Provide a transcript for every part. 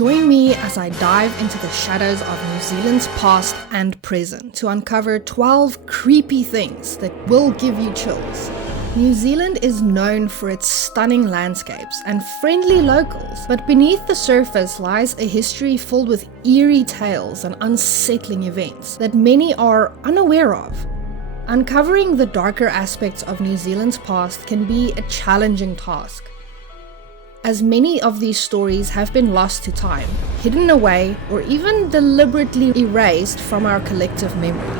Join me as I dive into the shadows of New Zealand's past and present to uncover 12 creepy things that will give you chills. New Zealand is known for its stunning landscapes and friendly locals, but beneath the surface lies a history filled with eerie tales and unsettling events that many are unaware of. Uncovering the darker aspects of New Zealand's past can be a challenging task, as many of these stories have been lost to time, hidden away, or even deliberately erased from our collective memory.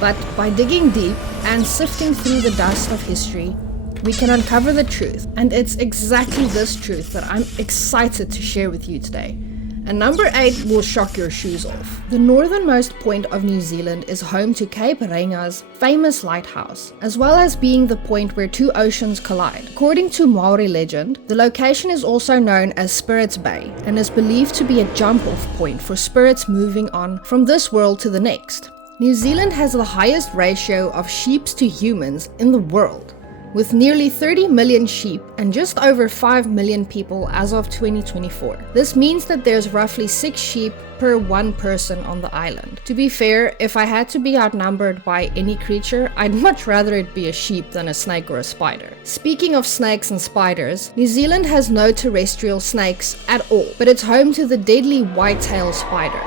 But by digging deep and sifting through the dust of history, we can uncover the truth, and it's exactly this truth that I'm excited to share with you today. And number 8 will shock your shoes off. The northernmost point of New Zealand is home to Cape Reinga's famous lighthouse, as well as being the point where two oceans collide. According to Maori legend, the location is also known as Spirits Bay and is believed to be a jump-off point for spirits moving on from this world to the next. New Zealand has the highest ratio of sheep to humans in the world, with nearly 30 million sheep and just over 5 million people as of 2024. This means that there's roughly 6 sheep per 1 person on the island. To be fair, if I had to be outnumbered by any creature, I'd much rather it be a sheep than a snake or a spider. Speaking of snakes and spiders, New Zealand has no terrestrial snakes at all, but it's home to the deadly white-tailed spider.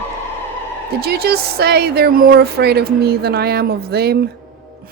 Did you just say they're more afraid of me than I am of them?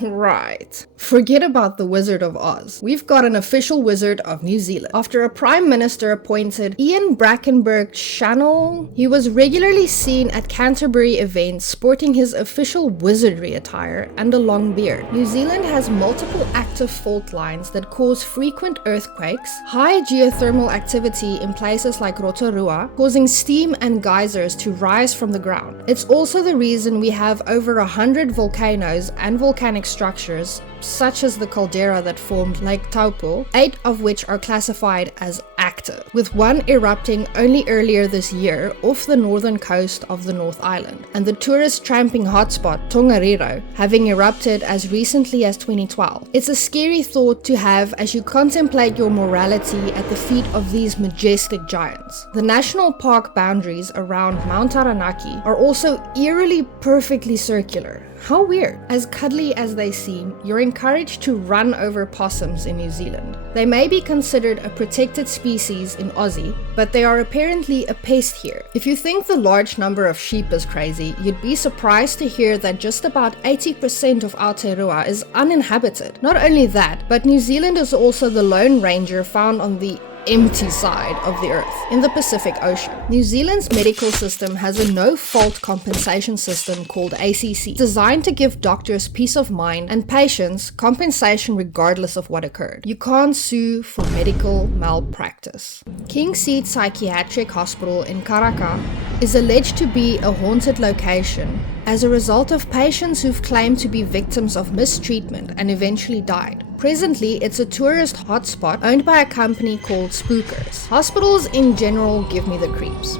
Right. Forget about the Wizard of Oz. We've got an official Wizard of New Zealand. After a Prime Minister appointed Ian Brackenberg-Channel, he was regularly seen at Canterbury events sporting his official wizardry attire and a long beard. New Zealand has multiple active fault lines that cause frequent earthquakes, high geothermal activity in places like Rotorua, causing steam and geysers to rise from the ground. It's also the reason we have over 100 volcanoes and volcanic structures, such as the caldera that formed Lake Taupo, 8 of which are classified as active, with one erupting only earlier this year off the northern coast of the North Island, and the tourist tramping hotspot Tongariro having erupted as recently as 2012. It's a scary thought to have as you contemplate your morality at the feet of these majestic giants. The national park boundaries around Mount Taranaki are also eerily perfectly circular. How weird. As cuddly as they seem, you're encouraged to run over possums in New Zealand. They may be considered a protected species in Aussie, but they are apparently a pest here. If you think the large number of sheep is crazy, you'd be surprised to hear that just about 80% of Aotearoa is uninhabited. Not only that, but New Zealand is also the lone ranger found on the empty side of the earth in the Pacific Ocean. New Zealand's medical system has a no-fault compensation system called ACC, designed to give doctors peace of mind and patients compensation regardless of what occurred. You can't sue for medical malpractice. King Seat Psychiatric Hospital in Karaka is alleged to be a haunted location as a result of patients who've claimed to be victims of mistreatment and eventually died. Presently, it's a tourist hotspot owned by a company called Spookers. Hospitals in general give me the creeps.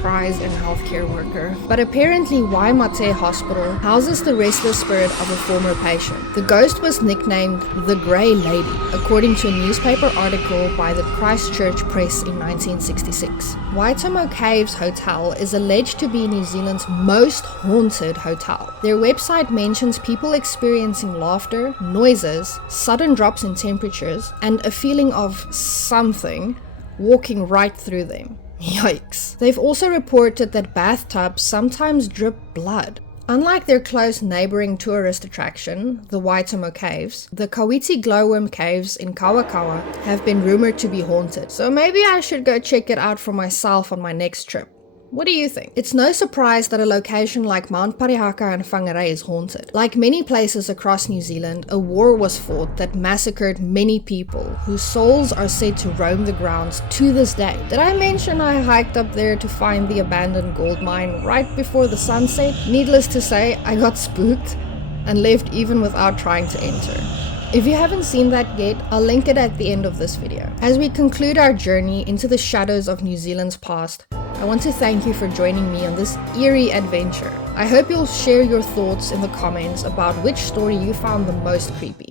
Cries in healthcare worker. But apparently Waimate Hospital houses the restless spirit of a former patient. The ghost was nicknamed the Grey Lady, according to a newspaper article by the Christchurch Press in 1966. Waitomo Caves Hotel is alleged to be New Zealand's most haunted hotel. Their website mentions people experiencing laughter, noises, sudden drops in temperatures, and a feeling of something walking right through them. Yikes. They've also reported that bathtubs sometimes drip blood. Unlike their close neighboring tourist attraction, the Waitomo Caves, the Kawiti Glowworm Caves in Kawakawa have been rumored to be haunted. So maybe I should go check it out for myself on my next trip. What do you think? It's no surprise that a location like Mount Parihaka and Whangarei is haunted. Like many places across New Zealand, a war was fought that massacred many people, whose souls are said to roam the grounds to this day. Did I mention I hiked up there to find the abandoned gold mine right before the sunset? Needless to say, I got spooked and left even without trying to enter. If you haven't seen that yet, I'll link it at the end of this video. As we conclude our journey into the shadows of New Zealand's past, I want to thank you for joining me on this eerie adventure. I hope you'll share your thoughts in the comments about which story you found the most creepy.